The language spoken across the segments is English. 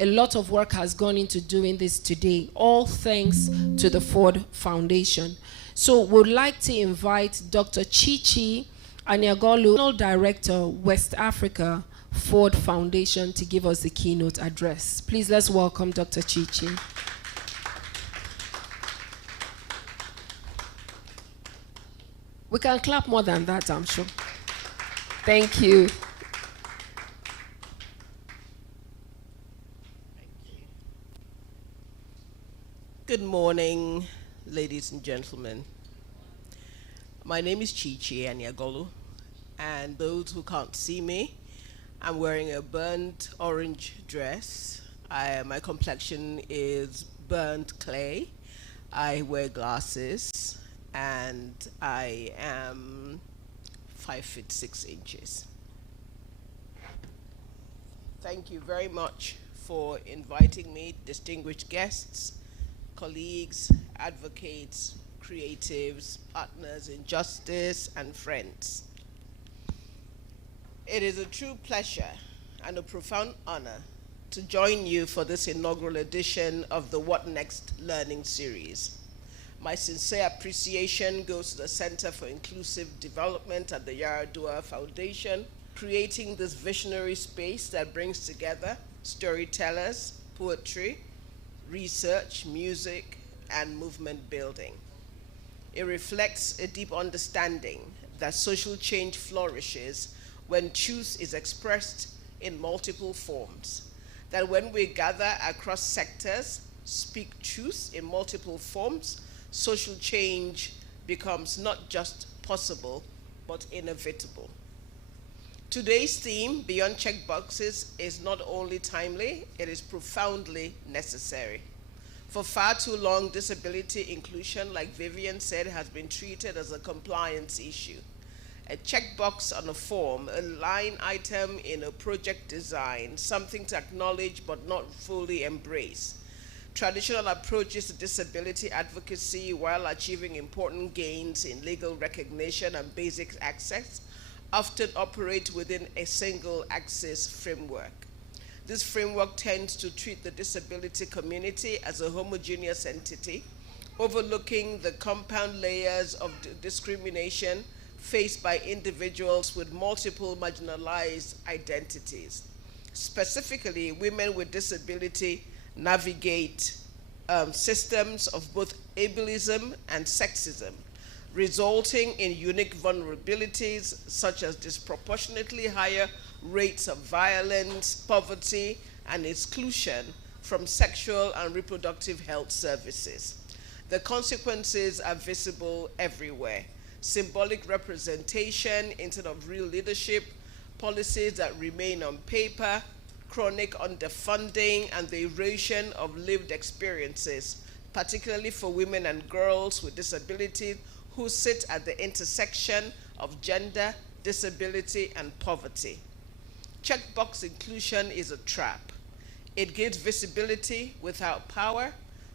A lot of work has gone into doing this today, all thanks to the Ford Foundation. So we'd like to invite Dr. ChiChi Aniagolu, Director, West Africa, Ford Foundation, to give us the keynote address. Please, let's welcome Dr. ChiChi. We can clap more than that, I'm sure. Thank you. Good morning, ladies and gentlemen. My name is ChiChi Aniagolu, and those who can't see me, I'm wearing a burnt orange dress. My complexion is burnt clay. I wear glasses, and I am 5'6". Thank you very much for inviting me, distinguished guests, colleagues, advocates, creatives, partners in justice, and friends. It is a true pleasure and a profound honor to join you for this inaugural edition of the What Next Learning Series. My sincere appreciation goes to the Center for Inclusive Development at the Yaradua Foundation, creating this visionary space that brings together storytellers, poetry, research, music, and movement building. It reflects a deep understanding that social change flourishes when truth is expressed in multiple forms. That when we gather across sectors, speak truth in multiple forms, social change becomes not just possible, but inevitable. Today's theme, Beyond Checkboxes, is not only timely, it is profoundly necessary. For far too long, disability inclusion, like Vivian said, has been treated as a compliance issue. A checkbox on a form, a line item in a project design, something to acknowledge but not fully embrace. Traditional approaches to disability advocacy, while achieving important gains in legal recognition and basic access, often operate within a single axis framework. This framework tends to treat the disability community as a homogeneous entity, overlooking the compound layers of discrimination faced by individuals with multiple marginalized identities. Specifically, women with disability navigate systems of both ableism and sexism, resulting in unique vulnerabilities such as disproportionately higher rates of violence, poverty, and exclusion from sexual and reproductive health services. The consequences are visible everywhere. Symbolic representation instead of real leadership, policies that remain on paper, chronic underfunding, and the erosion of lived experiences, particularly for women and girls with disabilities who sit at the intersection of gender, disability, and poverty. Checkbox inclusion is a trap. It gives visibility without power,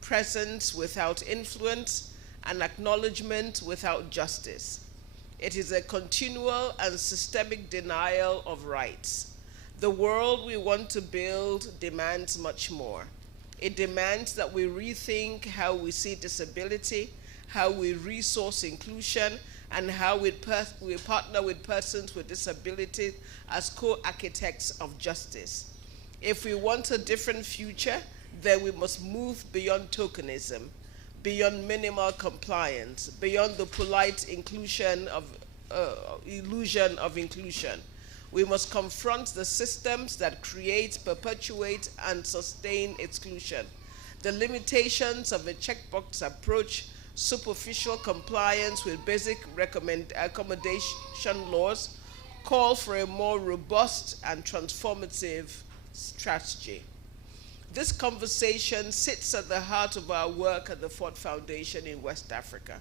presence without influence, and acknowledgement without justice. It is a continual and systemic denial of rights. The world we want to build demands much more. It demands that we rethink how we see disability, how we resource inclusion, and how we partner with persons with disabilities as co-architects of justice. If we want a different future, then we must move beyond tokenism, beyond minimal compliance, beyond the polite illusion of inclusion. We must confront the systems that create, perpetuate, and sustain exclusion. The limitations of a checkbox approach, superficial compliance with basic accommodation laws, call for a more robust and transformative strategy. This conversation sits at the heart of our work at the Ford Foundation in West Africa.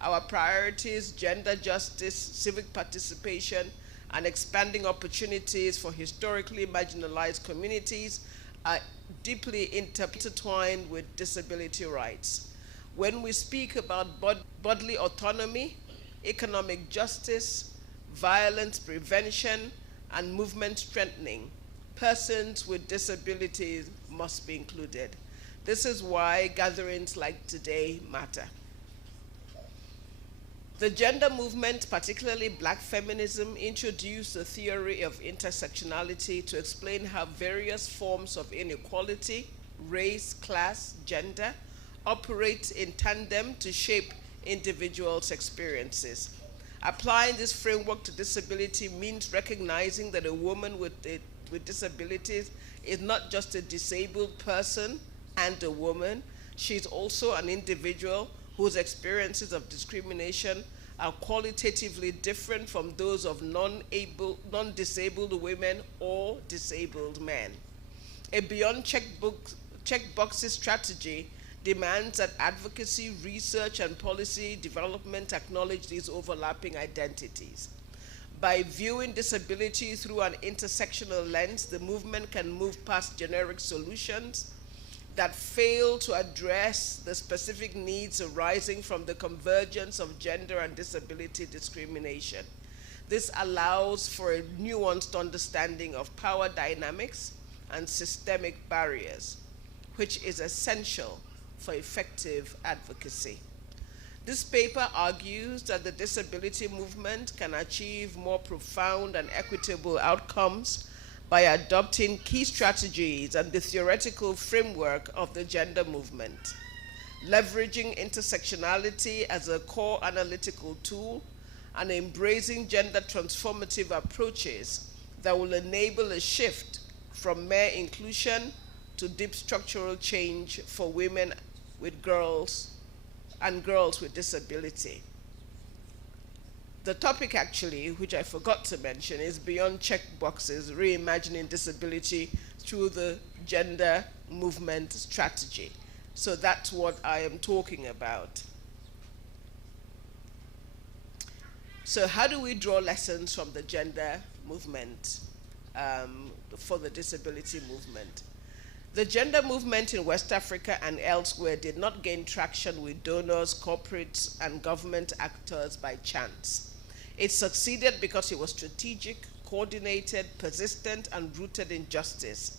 Our priorities, gender justice, civic participation, and expanding opportunities for historically marginalized communities are deeply intertwined with disability rights. When we speak about bodily autonomy, economic justice, violence prevention, and movement strengthening, persons with disabilities must be included. This is why gatherings like today matter. The gender movement, particularly Black feminism, introduced the theory of intersectionality to explain how various forms of inequality, race, class, gender, operate in tandem to shape individuals' experiences. Applying this framework to disability means recognizing that a woman with disabilities is not just a disabled person and a woman, she's also an individual whose experiences of discrimination are qualitatively different from those of non-disabled women or disabled men. A beyond checkboxes strategy demands that advocacy, research, and policy development acknowledge these overlapping identities. By viewing disability through an intersectional lens, the movement can move past generic solutions that fail to address the specific needs arising from the convergence of gender and disability discrimination. This allows for a nuanced understanding of power dynamics and systemic barriers, which is essential for effective advocacy. This paper argues that the disability movement can achieve more profound and equitable outcomes by adopting key strategies and the theoretical framework of the gender movement, leveraging intersectionality as a core analytical tool, and embracing gender transformative approaches that will enable a shift from mere inclusion to deep structural change for women with girls with disability. The topic actually, which I forgot to mention, is beyond checkboxes, reimagining disability through the gender movement strategy. So that's what I am talking about. So how do we draw lessons from the gender movement for the disability movement? The gender movement in West Africa and elsewhere did not gain traction with donors, corporates, and government actors by chance. It succeeded because it was strategic, coordinated, persistent, and rooted in justice.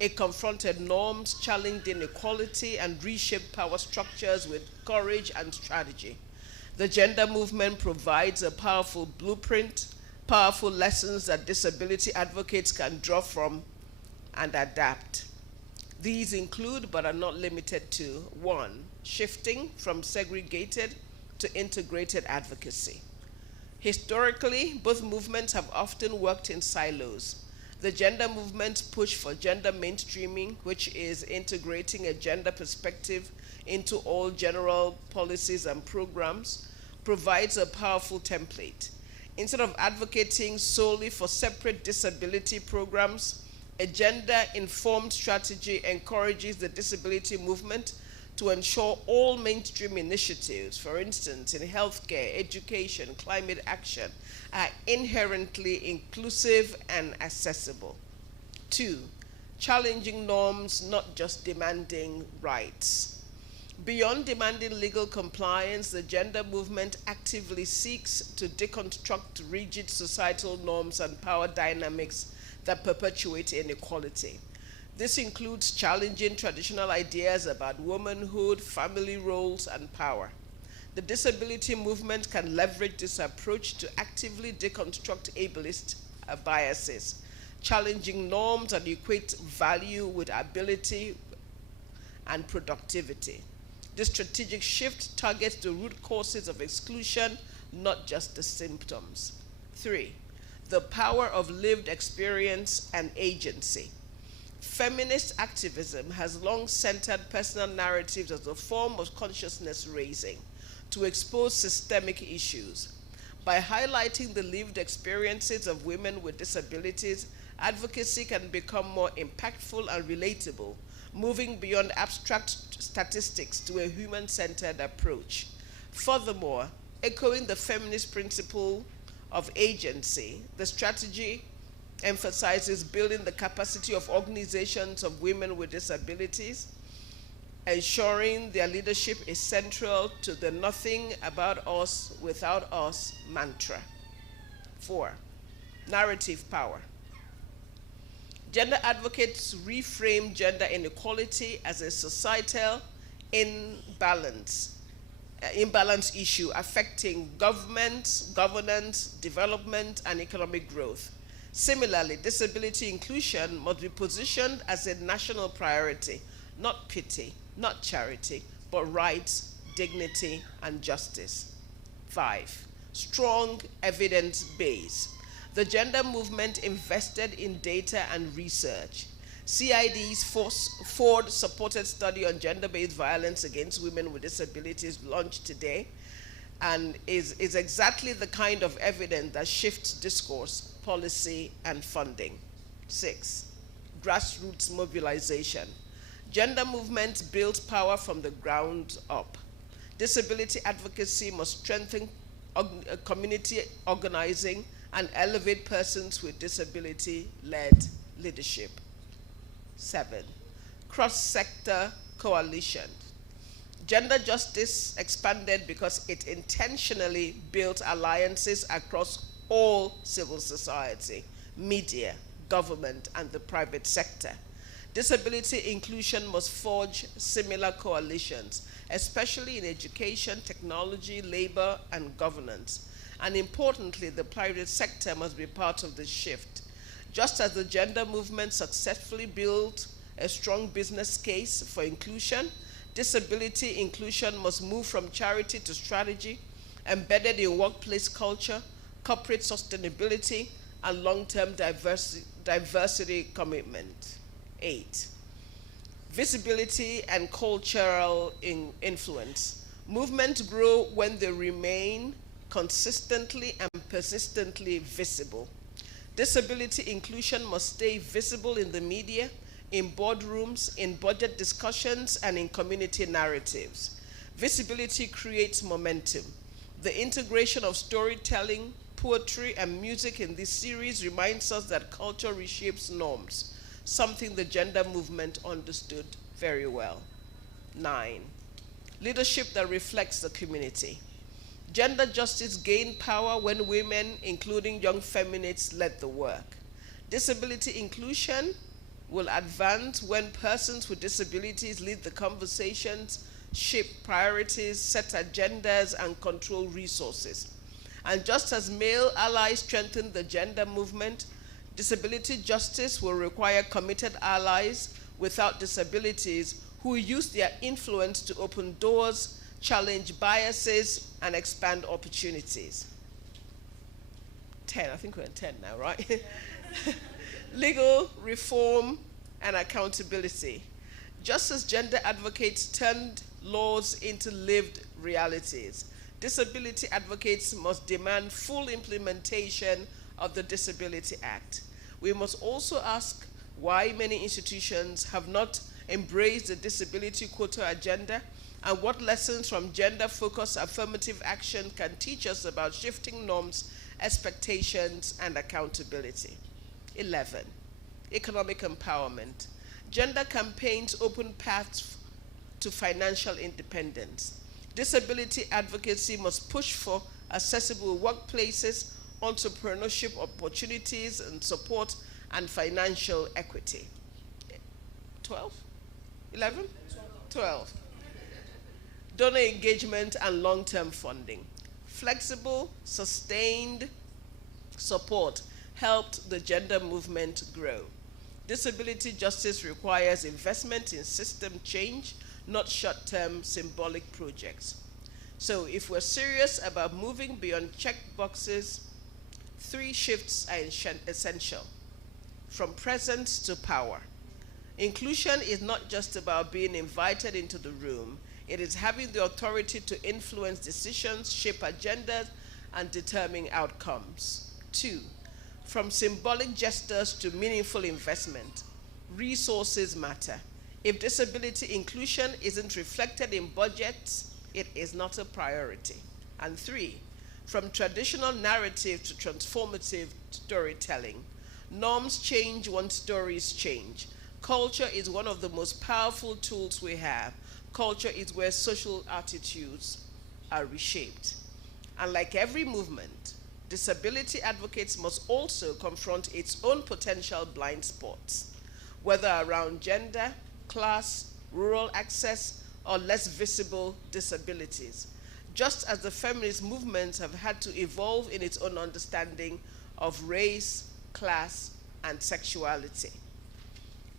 It confronted norms, challenged inequality, and reshaped power structures with courage and strategy. The gender movement provides a powerful blueprint, powerful lessons that disability advocates can draw from and adapt. These include, but are not limited to, 1, shifting from segregated to integrated advocacy. Historically, both movements have often worked in silos. The gender movement's push for gender mainstreaming, which is integrating a gender perspective into all general policies and programs, provides a powerful template. Instead of advocating solely for separate disability programs, a gender-informed strategy encourages the disability movement to ensure all mainstream initiatives, for instance, in healthcare, education, climate action, are inherently inclusive and accessible. 2, challenging norms, not just demanding rights. Beyond demanding legal compliance, the gender movement actively seeks to deconstruct rigid societal norms and power dynamics that perpetuate inequality. This includes challenging traditional ideas about womanhood, family roles, and power. The disability movement can leverage this approach to actively deconstruct ableist biases, challenging norms that equate value with ability and productivity. This strategic shift targets the root causes of exclusion, not just the symptoms. 3, the power of lived experience and agency. Feminist activism has long centered personal narratives as a form of consciousness raising to expose systemic issues. By highlighting the lived experiences of women with disabilities, advocacy can become more impactful and relatable, moving beyond abstract statistics to a human-centered approach. Furthermore, echoing the feminist principle of agency, the strategy emphasizes building the capacity of organizations of women with disabilities, ensuring their leadership is central to the nothing about us without us mantra. 4, narrative power. Gender advocates reframe gender inequality as a societal imbalance issue affecting government, governance, development, and economic growth. Similarly, disability inclusion must be positioned as a national priority, not pity, not charity, but rights, dignity, and justice. 5, strong evidence base. The gender movement invested in data and research. CID's Ford-supported study on gender-based violence against women with disabilities launched today and is exactly the kind of evidence that shifts discourse, policy, and funding. 6, grassroots mobilization. Gender movements build power from the ground up. Disability advocacy must strengthen community organizing and elevate persons with disability-led leadership. 7, cross-sector coalition. Gender justice expanded because it intentionally built alliances across all civil society, media, government, and the private sector. Disability inclusion must forge similar coalitions, especially in education, technology, labor, and governance. And importantly, the private sector must be part of the shift. Just as the gender movement successfully built a strong business case for inclusion, disability inclusion must move from charity to strategy, embedded in workplace culture, corporate sustainability, and long-term diversity commitment. 8, visibility and cultural influence. Movements grow when they remain consistently and persistently visible. Disability inclusion must stay visible in the media, in boardrooms, in budget discussions, and in community narratives. Visibility creates momentum. The integration of storytelling, poetry, and music in this series reminds us that culture reshapes norms, something the gender movement understood very well. 9, leadership that reflects the community. Gender justice gained power when women, including young feminists, led the work. Disability inclusion will advance when persons with disabilities lead the conversations, shape priorities, set agendas, and control resources. And just as male allies strengthen the gender movement, disability justice will require committed allies without disabilities who use their influence to open doors, challenge biases, and expand opportunities. 10, I think we're in 10 now, right? Legal reform and accountability. Just as gender advocates turned laws into lived realities, disability advocates must demand full implementation of the Disability Act. We must also ask why many institutions have not embraced the disability quota agenda and what lessons from gender-focused affirmative action can teach us about shifting norms, expectations, and accountability. 11, economic empowerment. Gender campaigns open paths to financial independence. Disability advocacy must push for accessible workplaces, entrepreneurship opportunities, and support and financial equity. 12? 11? 12. Donor engagement and long-term funding. Flexible, sustained support helped the gender movement grow. Disability justice requires investment in system change, not short-term symbolic projects. So if we're serious about moving beyond checkboxes, 3 shifts are essential. From presence to power. Inclusion is not just about being invited into the room. It is having the authority to influence decisions, shape agendas, and determine outcomes. 2, from symbolic gestures to meaningful investment. Resources matter. If disability inclusion isn't reflected in budgets, it is not a priority. And 3, from traditional narrative to transformative storytelling. Norms change when stories change. Culture is one of the most powerful tools we have. Culture is where social attitudes are reshaped. And like every movement, disability advocates must also confront its own potential blind spots, whether around gender, class, rural access, or less visible disabilities, just as the feminist movements have had to evolve in its own understanding of race, class, and sexuality.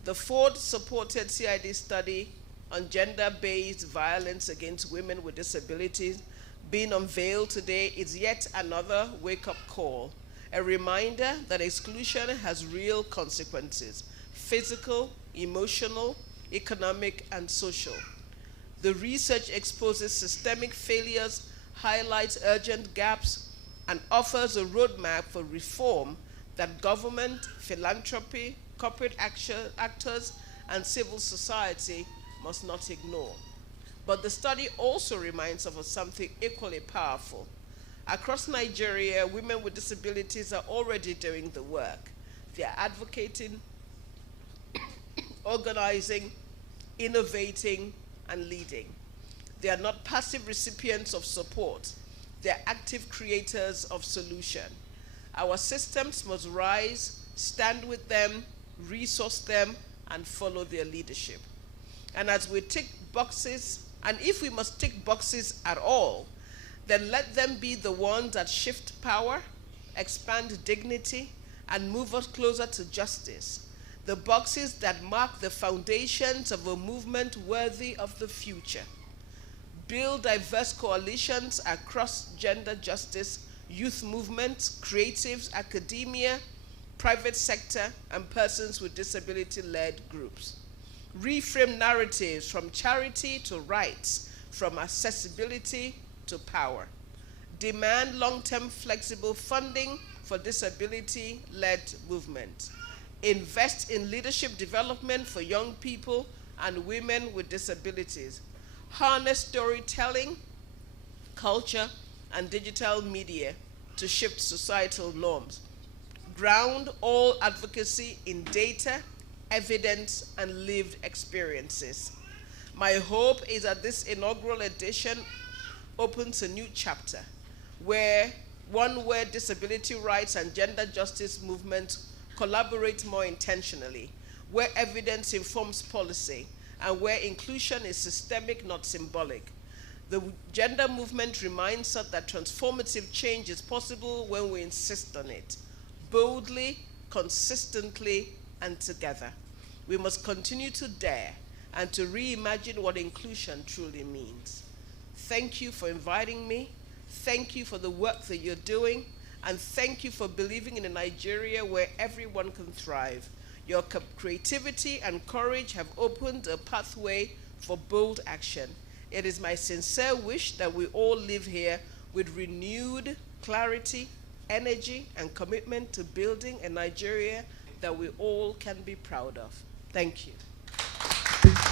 The Ford-supported CID study on gender-based violence against women with disabilities being unveiled today is yet another wake-up call, a reminder that exclusion has real consequences: physical, emotional, economic, and social. The research exposes systemic failures, highlights urgent gaps, and offers a roadmap for reform that government, philanthropy, corporate actors, and civil society must not ignore. But the study also reminds us of something equally powerful. Across Nigeria, women with disabilities are already doing the work. They are advocating, organizing, innovating, and leading. They are not passive recipients of support. They are active creators of solution. Our systems must rise, stand with them, resource them, and follow their leadership. And as we tick boxes, and if we must tick boxes at all, then let them be the ones that shift power, expand dignity, and move us closer to justice. The boxes that mark the foundations of a movement worthy of the future. Build diverse coalitions across gender justice, youth movements, creatives, academia, private sector, and persons with disability-led groups. Reframe narratives from charity to rights, from accessibility to power. Demand long-term flexible funding for disability-led movements. Invest in leadership development for young people and women with disabilities. Harness storytelling, culture, and digital media to shift societal norms. Ground all advocacy in data, evidence, and lived experiences. My hope is that this inaugural edition opens a new chapter, where disability rights and gender justice movements collaborate more intentionally, where evidence informs policy, and where inclusion is systemic, not symbolic. The gender movement reminds us that transformative change is possible when we insist on it, boldly, consistently, and together. We must continue to dare and to reimagine what inclusion truly means. Thank you for inviting me. Thank you for the work that you're doing. And thank you for believing in a Nigeria where everyone can thrive. Your creativity and courage have opened a pathway for bold action. It is my sincere wish that we all live here with renewed clarity, energy, and commitment to building a Nigeria that we all can be proud of. Thank you.